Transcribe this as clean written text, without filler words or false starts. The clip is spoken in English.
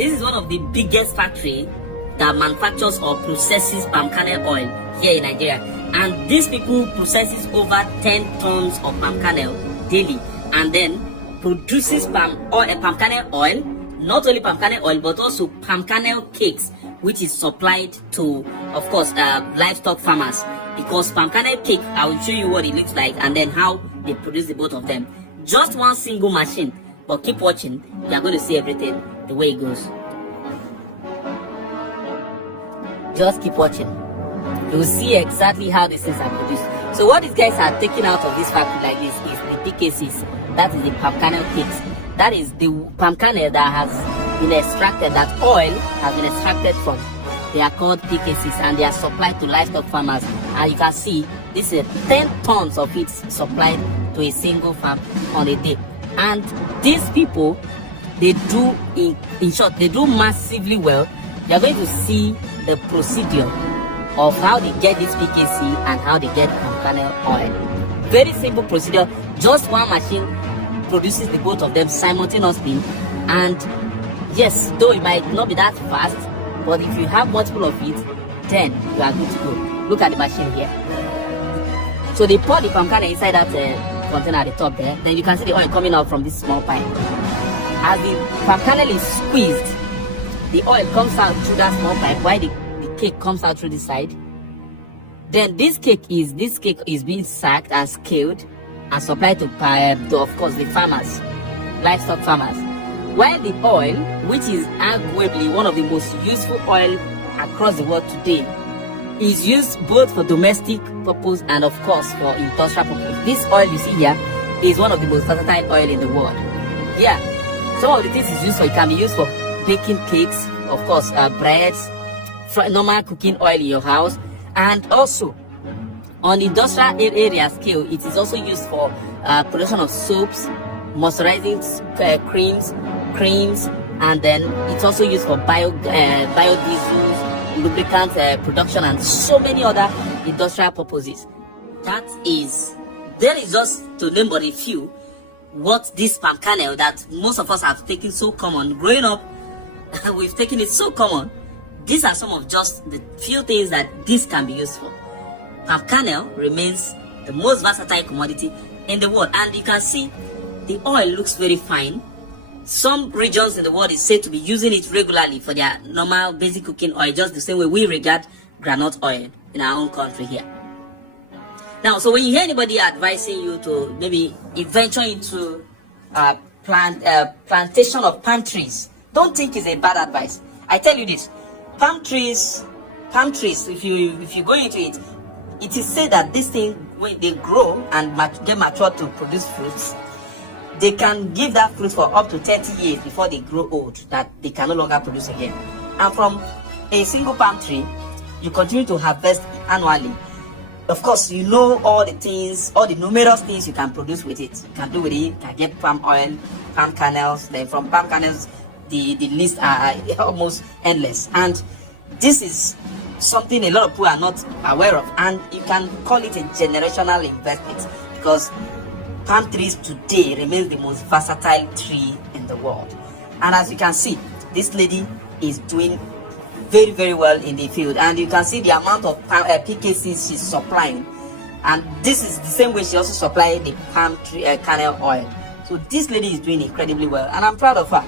This is one of the biggest factory that manufactures or processes palm kernel oil here in Nigeria. And these people processes over 10 tons of palm kernel daily, and then produces palm kernel oil. Not only palm kernel oil, but also palm kernel cakes, which is supplied to, of course, livestock farmers. Because palm kernel cake, I will show you what it looks like and then how they produce the both of them. Just one single machine, but keep watching. You are going to see everything the way it goes. Just keep watching. You'll see exactly how these things are produced. So what these guys are taking out of this factory like this is the PKCs. That is the palm kernel cakes. That is the palm kernel that has been extracted, that oil has been extracted from. They are called PKCs, and they are supplied to livestock farmers. And you can see this is 10 tons of it supplied to a single farm on a day. And these people, they do, in short, they do massively well. You are going to see the procedure of how they get this PKC and how they get palm kernel oil. Very simple procedure. Just one machine produces the both of them simultaneously. And yes, though it might not be that fast, but if you have multiple of it, then you are good to go. Look at the machine here. So they pour the palm kernel inside that container at the top there. Then you can see the oil coming out from this small pipe. As the palm kernel is squeezed, the oil comes out through that small pipe while the cake comes out through the side. Then this cake is being sacked and scaled and supplied to of course the farmers, livestock farmers. While the oil, which is arguably one of the most useful oil across the world today, is used both for domestic purpose and of course for industrial purpose. This oil you see here is one of the most versatile oil in the world. Yeah, some of the things it's used for, it can be used for baking cakes, of course, breads, normal cooking oil in your house, and also on industrial area scale, it is also used for production of soaps, moisturizing creams, and then it's also used for biodiesels, lubricant production, and so many other industrial purposes. There is just, to name but a few, what this palm kernel that most of us have taken so common. Growing up, we've taken it so common. These are some of just the few things that this can be used for. Palm kernel remains the most versatile commodity in the world, and you can see the oil looks very fine. Some regions in the world is said to be using it regularly for their normal basic cooking oil, just the same way we regard groundnut oil in our own country here. Now, so when you hear anybody advising you to maybe venture into plantation of palm trees, don't think it's a bad advice. I tell you this, palm trees, if you go into it, it is said that this thing, when they grow and get matured to produce fruits, they can give that fruit for up to 30 years before they grow old, that they can no longer produce again. And from a single palm tree, you continue to harvest annually. Of course, you know all the things, all the numerous things you can produce with it. You can do with it, you can get palm oil, palm kernels. Then from palm kernels, the list are almost endless. And this is something a lot of people are not aware of, and you can call it a generational investment, because palm trees today remains the most versatile tree in the world. And as you can see, this lady is doing very, very well in the field, and you can see the amount of PKCs she's supplying. And this is the same way she also supplied the palm tree kernel oil. So this lady is doing incredibly well, and I'm proud of her.